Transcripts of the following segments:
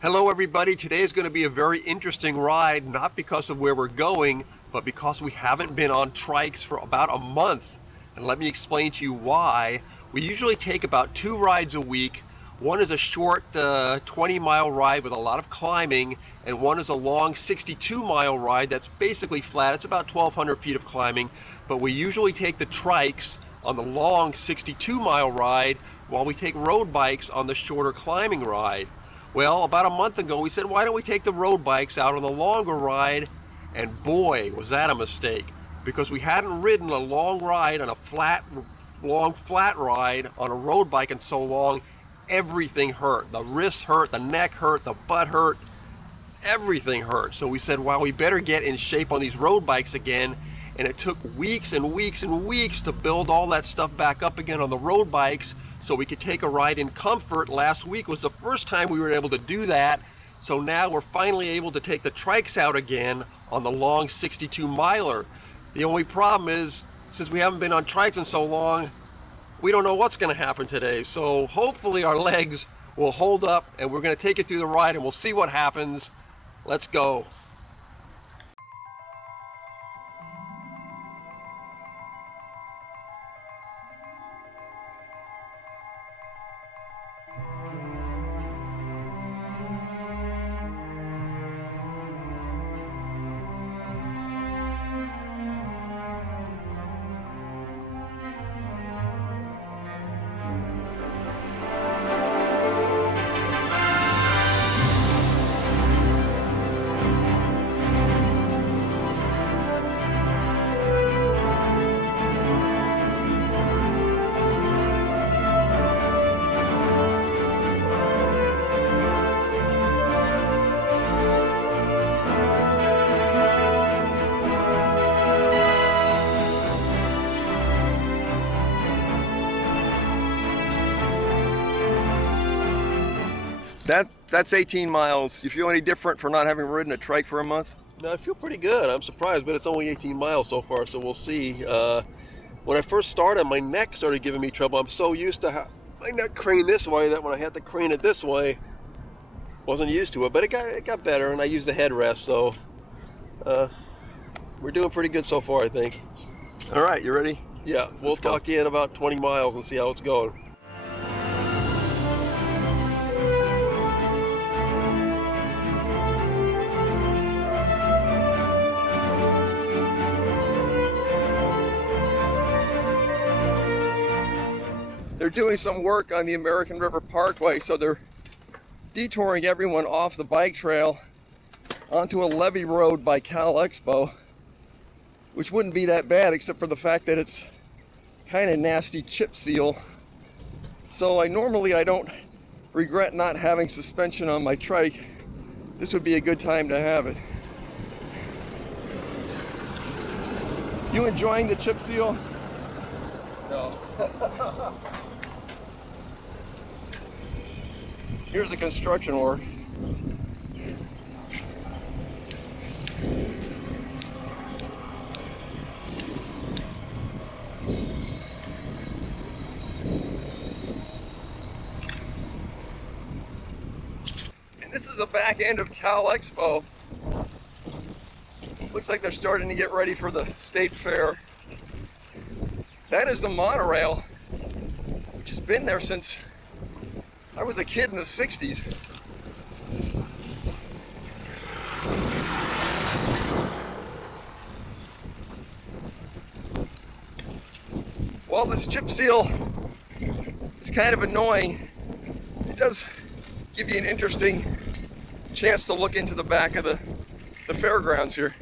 Hello everybody, today is going to be a very interesting ride, not because of where we're going, but because we haven't been on trikes for about a month. And let me explain to you why. We usually take about 2 rides a week. One is a short 20-mile ride with a lot of climbing, and one is a long 62-mile ride that's basically flat. It's about 1,200 feet of climbing, but we usually take the trikes on the long 62-mile ride while we take road bikes on the shorter climbing ride. Well, about a month ago, we said, why don't we take the road bikes out on the longer ride? And boy, was that a mistake. Because we hadn't ridden a long ride on a long flat ride on a road bike in so long, everything hurt. The wrists hurt, the neck hurt, the butt hurt, everything hurt. So we said, well, we better get in shape on these road bikes again. And it took weeks and weeks and weeks to build all that stuff back up again on the road bikes, so we could take a ride in comfort. Last week was the first time we were able to do that. So now we're finally able to take the trikes out again on the long 62-miler. The only problem is, since we haven't been on trikes in so long, we don't know what's going to happen today. So hopefully our legs will hold up, and we're going to take it through the ride and we'll see what happens. Let's go. That's 18 miles. You feel any different for not having ridden a trike for a month? No, I feel pretty good. I'm surprised, but it's only 18 miles so far, so we'll see. When I first started, my neck started giving me trouble. I'm so used to my neck crane this way that when I had to crane it this way, wasn't used to it. But it got better, and I used the headrest, so we're doing pretty good so far, I think. All right, you ready? Yeah, we'll talk to you in about 20 miles and see how it's going. They're doing some work on the American River Parkway, so they're detouring everyone off the bike trail onto a levee road by Cal Expo, which wouldn't be that bad except for the fact that it's kind of nasty chip seal. So normally I don't regret not having suspension on my trike. This would be a good time to have it. You enjoying the chip seal? No. Here's the construction work. And this is the back end of Cal Expo. Looks like they're starting to get ready for the state fair. That is the monorail, which has been there since I was a kid in the 60s. While this chip seal is kind of annoying, it does give you an interesting chance to look into the back of the fairgrounds here.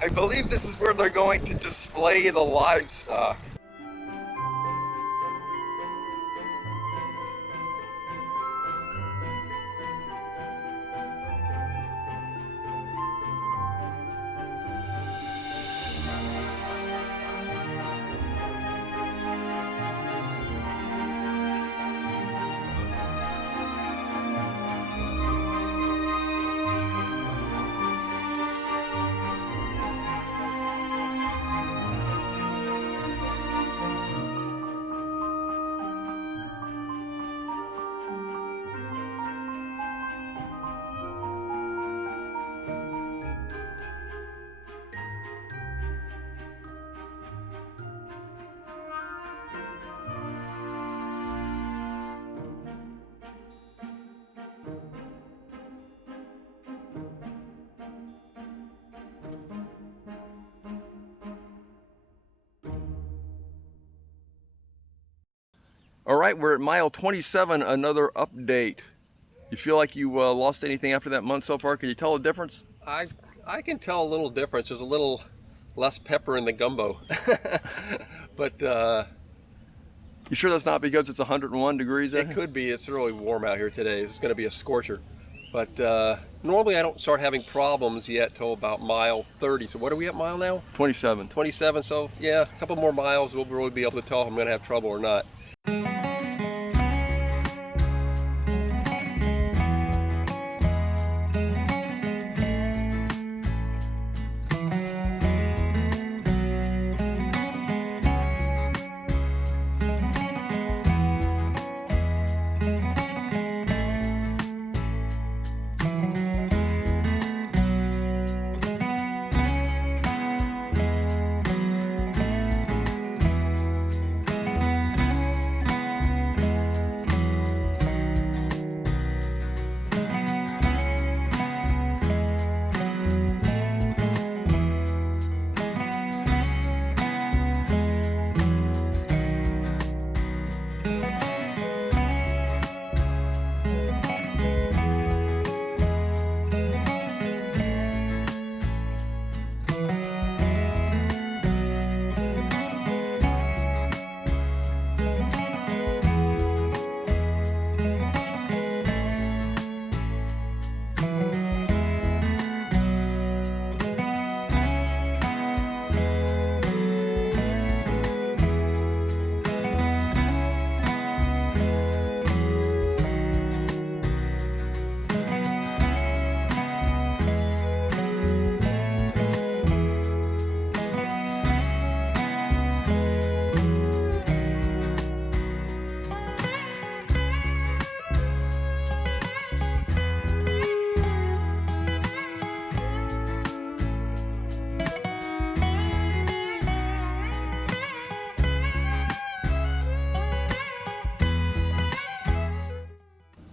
I believe this is where they're going to display the livestock. right, we're at mile 27, another update. You feel like you lost anything after that month so far? Can you tell the difference? I can tell a little difference. There's a little less pepper in the gumbo. But you sure that's not because it's 101 degrees there? It could be. It's really warm out here today. It's going to be a scorcher. But normally I don't start having problems yet till about mile 30. So what are we at mile now? 27. 27. So yeah, a couple more miles we'll really be able to tell if I'm going to have trouble or not.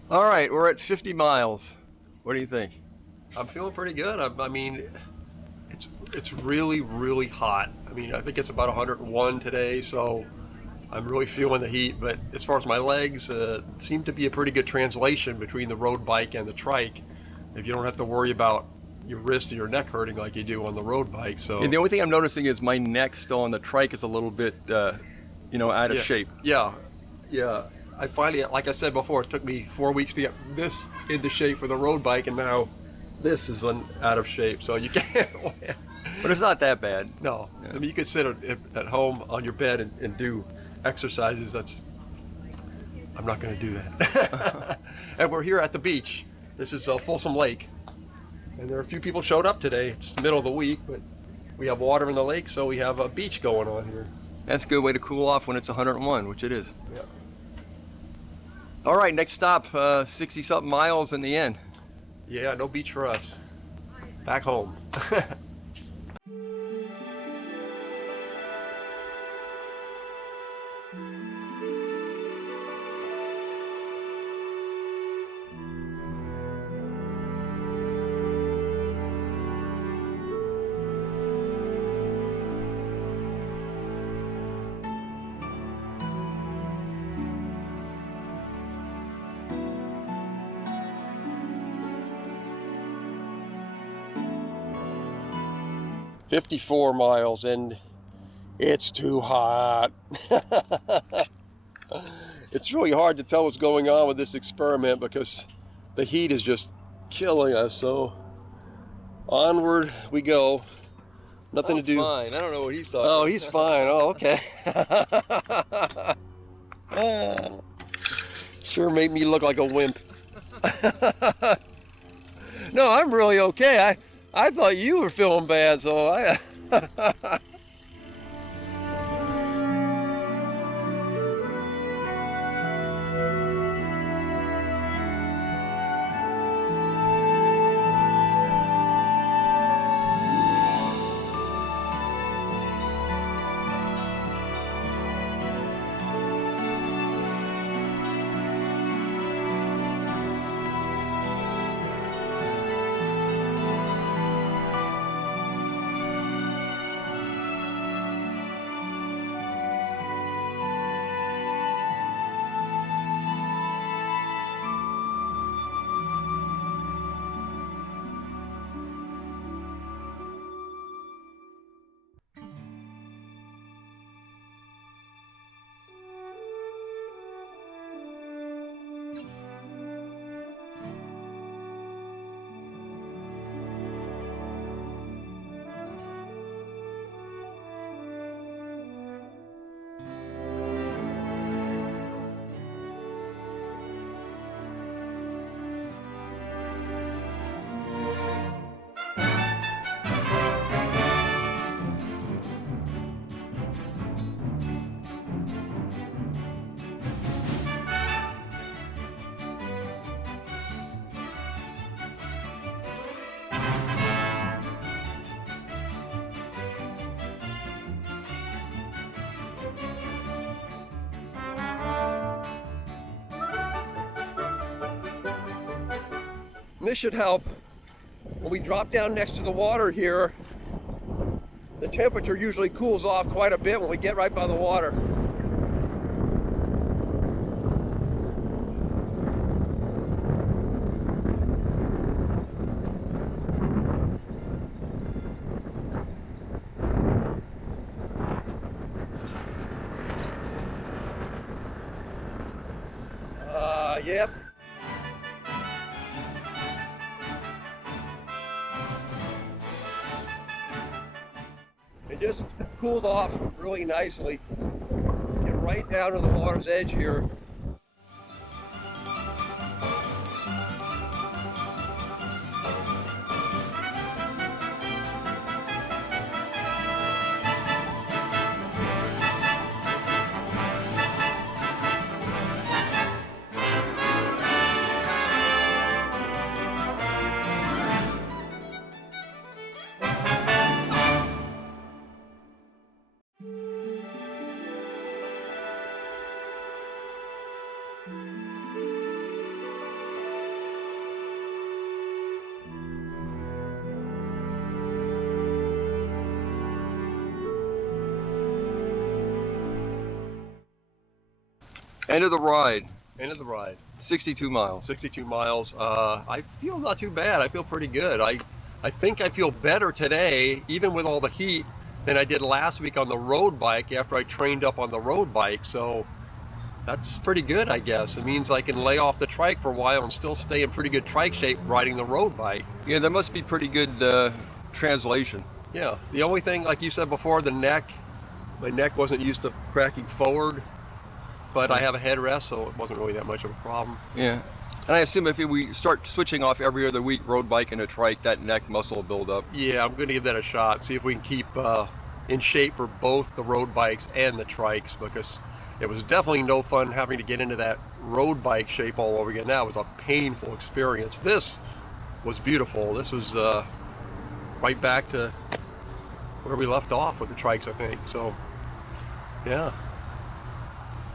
All right, we're at 50 miles. What do you think? I'm feeling pretty good. I mean, it's really, really hot. I mean, I think it's about 101 today, so I'm really feeling the heat. But as far as my legs, seem to be a pretty good translation between the road bike and the trike. If you don't have to worry about your wrist or your neck hurting like you do on the road bike. So and the only thing I'm noticing is my neck still on the trike is a little bit, out of shape. Yeah. I finally, like I said before, it took me 4 weeks to get this into shape for the road bike, and now this is out of shape. So you can't. But it's not that bad. No, Yeah. I mean you could sit at home on your bed and do exercises. I'm not going to do that. And we're here at the beach. This is Folsom Lake, and there are a few people showed up today. It's the middle of the week, but we have water in the lake, so we have a beach going on here. That's a good way to cool off when it's 101, which it is. Yeah. All right, next stop, 60-something miles in the end. Yeah, no beach for us. Back home. "54 miles and it's too hot." It's really hard to tell what's going on with this experiment because the heat is just killing us. So onward we go. Nothing to do. Fine. I don't know what he's talking Oh, he's fine. Oh, okay. Sure made me look like a wimp. No, I'm really okay. I thought you were feeling bad, so I... And this should help when we drop down next to the water here. The temperature usually cools off quite a bit when we get right by the water. Yep. It just cooled off really nicely. Get right down to the water's edge here. End of the ride. End of the ride. 62 miles. 62 miles. I feel not too bad. I feel pretty good. I think I feel better today, even with all the heat, than I did last week on the road bike after I trained up on the road bike. So that's pretty good, I guess. It means I can lay off the trike for a while and still stay in pretty good trike shape riding the road bike. Yeah, that must be pretty good translation. Yeah. The only thing, like you said before, the neck. My neck wasn't used to cracking forward. But I have a headrest, so it wasn't really that much of a problem. Yeah. And I assume if we start switching off every other week, road bike and a trike, that neck muscle will build up. Yeah, I'm going to give that a shot. See if we can keep in shape for both the road bikes and the trikes, because it was definitely no fun having to get into that road bike shape all over again. That was a painful experience. This was beautiful. This was right back to where we left off with the trikes, I think. So, yeah.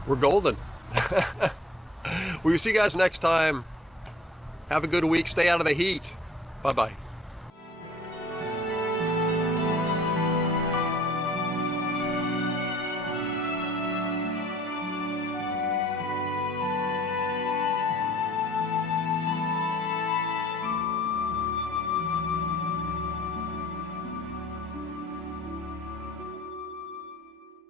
We're golden. We'll see you guys next time. Have a good week. Stay out of the heat. Bye-bye.